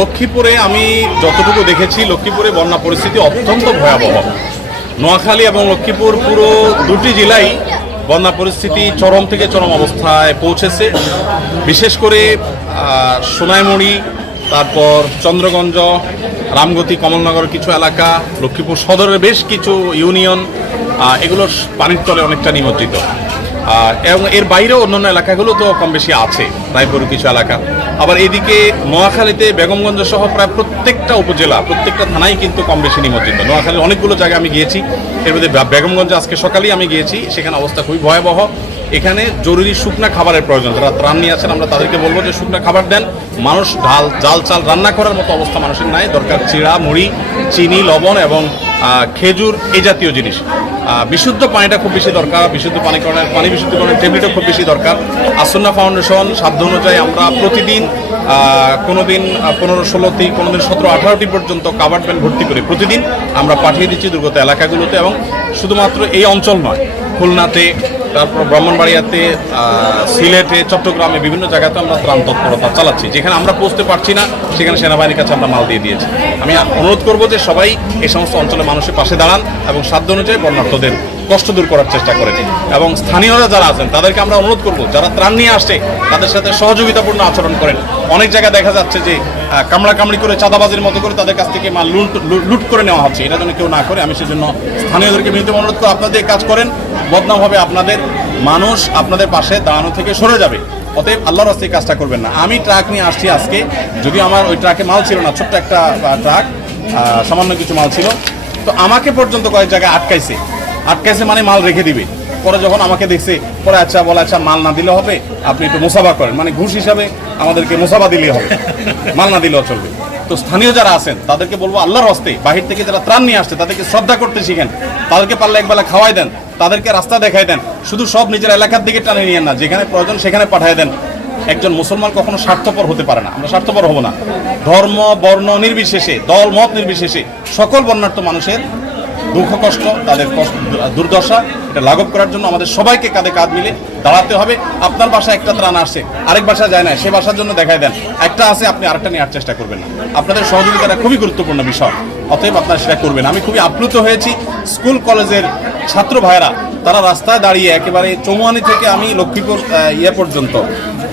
লক্ষ্মীপুরে আমি যতটুকু দেখেছি, লক্ষ্মীপুরে বন্যা পরিস্থিতি অত্যন্ত ভয়াবহ। নোয়াখালী এবং লক্ষ্মীপুর পুরো দুটি জেলাই বন্যা পরিস্থিতি চরম থেকে চরম অবস্থায় পৌঁছেছে। বিশেষ করে সোনাইমুড়ি, তারপর চন্দ্রগঞ্জ, রামগতি, কমলনগর কিছু এলাকা, লক্ষ্মীপুর সদরের বেশ কিছু ইউনিয়ন এগুলো পানির তলে অনেকটা নিমজ্জিত। এবং এর বাইরেও অন্যান্য এলাকাগুলো তো কম বেশি আছে রায়পুর কিছু এলাকা। আবার এদিকে নোয়াখালীতে বেগমগঞ্জ সহ প্রায় প্রত্যেকটা উপজেলা, প্রত্যেকটা থানাই কিন্তু কম বেশি নিমজ্জিত। নোয়াখালীর অনেকগুলো জায়গায় আমি গিয়েছি। এর মধ্যে বেগমগঞ্জে আজকে সকালেই আমি গিয়েছি। সেখানে অবস্থা খুবই ভয়াবহ। এখানে জরুরি শুকনা খাবারের প্রয়োজন। যারা ত্রাণ নিয়ে আছেন, আমরা তাদেরকে বলব যে শুকনা খাবার দেন। মানুষ ঢাল, জাল চাল রান্না করার মতো অবস্থা মানুষের নাই। দরকার চিড়া, মুড়ি, চিনি, লবণ এবং খেজুর এই জাতীয় জিনিস। বিশুদ্ধ পানিটা খুব বেশি দরকার, বিশুদ্ধ পানি করার পানি বিশুদ্ধকরণের ট্যাবলেটও খুব বেশি দরকার। আসন্না ফাউন্ডেশন সাধ্য অনুযায়ী আমরা প্রতিদিন কোনো দিন পনেরো ষোলোটি কোনো দিন সতেরো আঠারোটি পর্যন্ত কাভার্ড ভ্যান ভর্তি করে প্রতিদিন আমরা পাঠিয়ে দিচ্ছি দুর্গত এলাকাগুলোতে এবং শুধুমাত্র এই অঞ্চল নয়, খুলনাতে তারপর ব্রাহ্মণবাড়িয়াতে সিলেটে, চট্টগ্রামে বিভিন্ন জায়গাতে আমরা ত্রাণ তৎপরতা চালাচ্ছি। যেখানে আমরা পৌঁছতে পারছি না, সেখানে সেনাবাহিনীর কাছে আমরা মাল দিয়ে দিয়েছি। আমি অনুরোধ করব যে সবাই এই সমস্ত অঞ্চলের মানুষের পাশে দাঁড়ান এবং সাধ্য অনুযায়ী বন্যার্থদের কষ্ট দূর করার চেষ্টা করেন। এবং স্থানীয়রা যারা আছেন, তাদেরকে আমরা অনুরোধ করব, যারা ত্রাণ নিয়ে আসছে তাদের সাথে সহযোগিতাপূর্ণ আচরণ করেন। অনেক জায়গায় দেখা যাচ্ছে যে কামড়া কামড়ি করে, চাঁদাবাজির মতো করে তাদের কাছ থেকে মাল লুট লুট- লুট করে নেওয়া হচ্ছে। এটা যেন কেউ না করে, আমি সেজন্য স্থানীয়দেরকে বিনীত অনুরোধ করব আপনাদের কাজ করেন। বদনাম হবে আপনাদের। মানুষ আপনাদের পাশে দাঁড়ানো থেকে সরে যাবে। অতএব আল্লাহর রাস্তায় এই কাজটা করবেন না। আমি ট্রাক নিয়ে আসছি আজকে। যদিও আমার ওই ট্রাকে মাল ছিল না, ছোট্ট একটা ট্রাক সামান্য কিছু মাল ছিল। তো আমাকে পর্যন্ত কয়েক জায়গায় আটকাইছে। আটকাইছে মানে মাল রেখে দিবে। পরে যখন আমাকে দেখছে, পরে আচ্ছা বলে আচ্ছা মাল না দিলে হবে, আপনি একটু মোসাবা করেন। মানে ঘুষ হিসাবে আমাদেরকে মোসাবা দিলে হবে। মাল না দিলেও চলবে। তো স্থানীয় যারা আছেন, তাদেরকে বলব আল্লাহর হস্তে বাহির থেকে যারা ত্রাণ নিয়ে আসছে, তাদেরকে শ্রদ্ধা করতে শিখেন। তাদেরকে পারলে একবেলা খাওয়াই দেন। তাদেরকে রাস্তা দেখাই দেন। শুধু সব নিজের এলাকার দিকে টানে নিয়ে না, যেখানে প্রয়োজন সেখানে পাঠায় দেন। একজন মুসলমান কখনো স্বার্থপর হতে পারে না। আমরা স্বার্থপর হব না। ধর্ম, বর্ণ নির্বিশেষে, দল, মত নির্বিশেষে সকল বর্ণার্থ মানুষের দুঃখ কষ্ট, তাদের দুর্দশা, এটা লাঘব করার জন্য আমাদের সবাইকে কাঁধে কাঁধ মিলে দাঁড়াতে হবে। আপনার বাসায় একটা ত্রাণ আসে আরেক বাসা যায় না সে বাসার জন্য দেখায় দেন। একটা আছে, আপনি আরেকটা নেওয়ার চেষ্টা করবেন না। আপনাদের সহযোগিতাটা খুবই গুরুত্বপূর্ণ বিষয়, অতএব আপনারা সেটা করবেন। আমি খুবই আপ্লুত হয়েছি, স্কুল কলেজের ছাত্র ভাইরা তারা রাস্তায় দাঁড়িয়ে একেবারে চৌমানি থেকে আমি লক্ষ্মীপুর ইয়ে পর্যন্ত,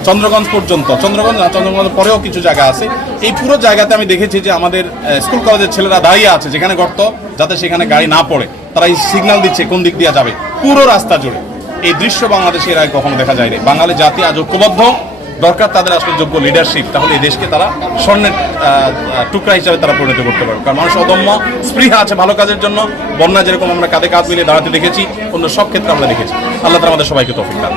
চন্দ্রগঞ্জ পর্যন্ত, চন্দ্রগঞ্জ চন্দ্রগঞ্জ পরেও কিছু জায়গা আছে। এই পুরো জায়গাতে আমি দেখেছি যে আমাদের স্কুল কলেজের ছেলেরা দাঁড়িয়ে আছে যেখানে গর্ত, যাতে সেখানে গাড়ি না পড়ে। তারা এই সিগনাল দিচ্ছে কোন দিক দিয়ে যাবে। পুরো রাস্তা জুড়ে। এই দৃশ্য বাংলাদেশের আগে কখনো দেখা যায়নি। বাঙালি জাতি আজ ঐক্যবদ্ধ। দরকার তাদের আসলে যোগ্য লিডারশিপ তাহলে এই দেশকে তারা স্বর্ণের টুকরা হিসাবে তারা পরিণত করতে পারবে। কারণ মানুষ অদম্য, স্পৃহা আছে ভালো কাজের জন্য। বন্যা যেরকম আমরা কাঁধে কাঁধ মিলে দাঁড়াতে দেখেছি, অন্য সব ক্ষেত্রে আমরা দেখেছি। আল্লাহ তারা আমাদের সবাইকে তফিক দান